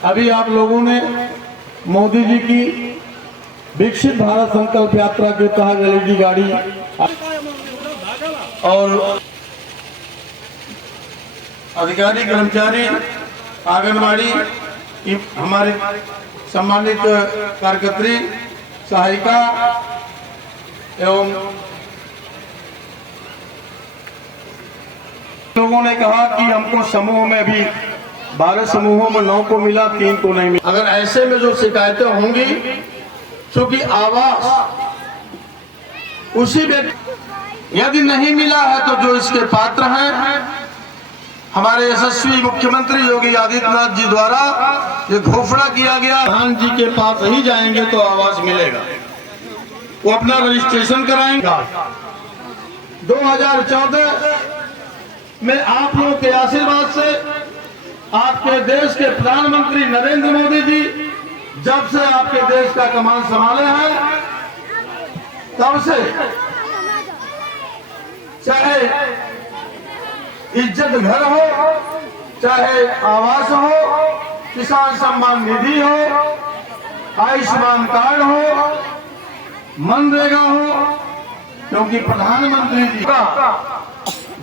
अभी आप लोगों ने मोदी जी की विकसित भारत संकल्प यात्रा के तहत एलईडी गाड़ी और अधिकारी कर्मचारी आंगनबाड़ी हमारे सम्मानित कार्यकर्त्री सहायिका एवं लोगों ने कहा कि हमको समूह में भी 12 समूहों में 9 को मिला, 3 को नहीं मिला। अगर ऐसे में जो शिकायतें होंगी, क्योंकि आवास उसी व्यक्ति यदि नहीं मिला है तो जो इसके पात्र हैं, हमारे यशस्वी मुख्यमंत्री योगी आदित्यनाथ जी द्वारा ये घोषणा किया गया, प्रधान जी के पास ही जाएंगे तो आवास मिलेगा। वो अपना रजिस्ट्रेशन कराएंगे। 2014 में आप लोगों के आशीर्वाद से आपके देश के प्रधानमंत्री नरेंद्र मोदी जी जब से आपके देश का कमान संभाले हैं, तब से चाहे इज्जत घर हो, चाहे आवास हो, किसान सम्मान निधि हो, आयुष्मान कार्ड हो, मनरेगा हो, क्योंकि प्रधानमंत्री जी का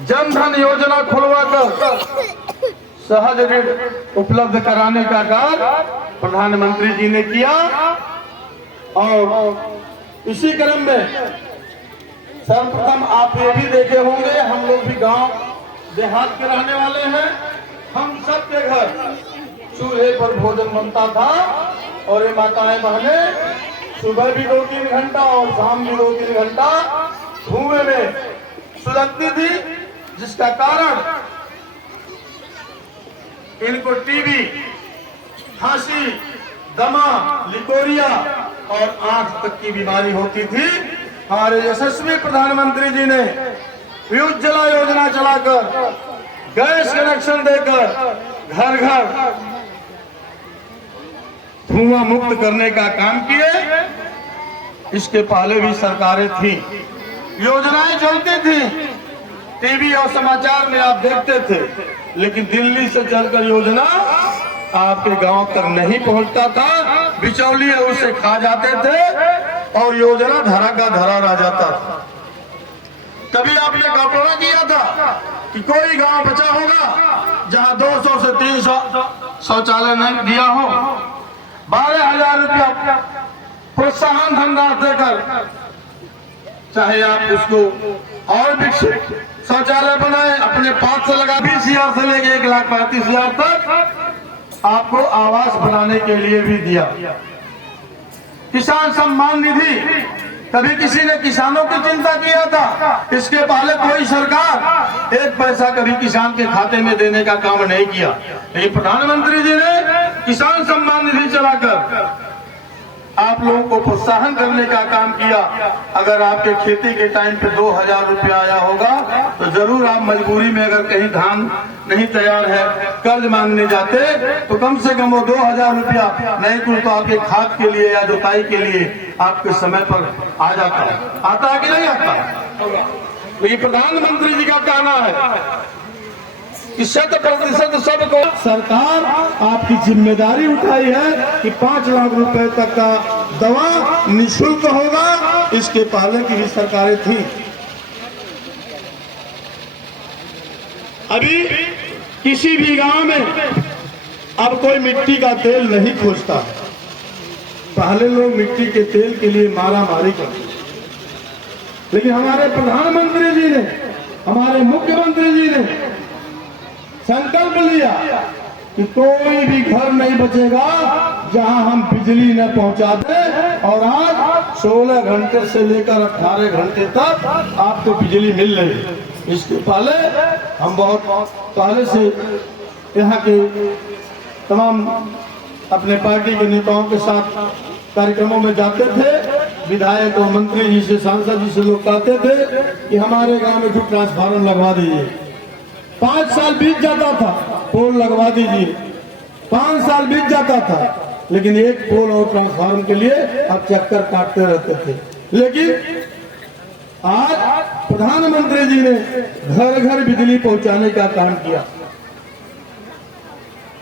जन धन योजना खुलवाकर सहज ऋण उपलब्ध कराने का कार्य प्रधानमंत्री जी ने किया। और इसी क्रम में सर्वप्रथम आप ये भी देखे होंगे, हम लोग भी गांव देहात के रहने वाले हैं, हम सबके घर चूल्हे पर भोजन बनता था और ये माताएं बहनें सुबह भी 2-3 घंटा और शाम भी 2-3 घंटा धुएं में सुलगती थी, जिसका कारण इनको टीबी, खांसी, दमा, लिकोरिया और आंख तक की बीमारी होती थी। हमारे यशस्वी प्रधानमंत्री जी ने उज्ज्वला योजना चलाकर गैस कनेक्शन देकर घर घर धुआं मुक्त करने का काम किए। इसके पहले भी सरकारें थी, योजनाएं चलती थी, टीवी और समाचार में आप देखते थे, लेकिन दिल्ली से चलकर योजना आपके गांव तक नहीं पहुंचता था। बिचौलिए उसे खा जाते थे और योजना धरा का धरा रह जाता था। तभी आपने कल्पना किया था कि कोई गांव बचा होगा जहां 200 से 300 शौचालय नहीं दिया हो। 12,000 रुपया प्रोत्साहन धनराशि देकर चाहे आप उसको और विकसित शौचालय बनाए, अपने 5 से लगा 20,000 से लेके 1,35,000 तक आपको आवास बनाने के लिए भी दिया। किसान सम्मान निधि, कभी किसी ने किसानों की चिंता किया था? इसके पहले कोई सरकार 1 पैसा कभी किसान के खाते में देने का काम नहीं किया, लेकिन प्रधानमंत्री जी ने किसान सम्मान निधि चलाकर आप लोगों को प्रोत्साहन करने का काम किया। अगर आपके खेती के टाइम पे 2,000 रुपया आया होगा तो जरूर आप मजबूरी में अगर कहीं धान नहीं तैयार है, कर्ज मांगने जाते तो कम से कम वो 2,000 रुपया नहीं कुछ तो आपके खाद के लिए या जुताई के लिए आपके समय पर आ जाता है। आता है कि नहीं आता? लेकिन प्रधानमंत्री जी का कहना है कि 100% सबको सरकार आपकी जिम्मेदारी उठाई है कि 5 लाख रुपए तक का दवा निःशुल्क होगा। इसके पहले की भी सरकारें थी। अभी किसी भी गांव में अब कोई मिट्टी का तेल नहीं खोजता। पहले लोग मिट्टी के तेल के लिए मारा मारी करते, लेकिन हमारे प्रधानमंत्री जी ने, हमारे मुख्यमंत्री जी ने संकल्प लिया कि कोई भी घर नहीं बचेगा जहां हम बिजली न पहुंचा दें। और आज 16 घंटे से लेकर 18 घंटे तक आपको बिजली मिल रही है। इसके पहले हम बहुत पहले से यहाँ के तमाम अपने पार्टी के नेताओं के साथ कार्यक्रमों में जाते थे। विधायक और मंत्री जी से, सांसद जी से लोग कहते थे कि हमारे गांव में कुछ ट्रांसफार्मर लगवा दीजिए। 5 साल बीत जाता था, पोल लगवा दीजिए। 5 साल बीत जाता था, लेकिन एक पोल और ट्रांसफार्मर के लिए आप चक्कर काटते रहते थे। लेकिन आज प्रधानमंत्री जी ने घर घर बिजली पहुंचाने का काम किया।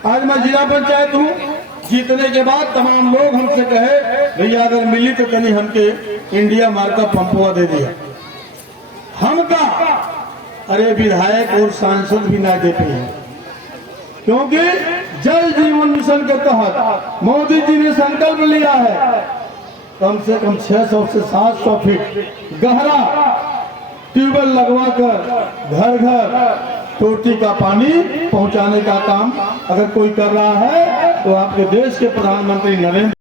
आज मैं जिला पंचायत हूं, जीतने के बाद तमाम लोग हमसे कहे भैया अगर मिली तो कहीं हमके इंडिया मार्का पंपुआ दे दिया। हम का अरे विधायक और सांसद भी ना दे पाए, क्योंकि जल जीवन मिशन के तहत मोदी जी ने संकल्प लिया है कम से कम 600 से 700 फीट गहरा ट्यूबवेल लगवाकर घर घर टोटी का पानी पहुंचाने का काम अगर कोई कर रहा है तो आपके देश के प्रधानमंत्री नरेंद्र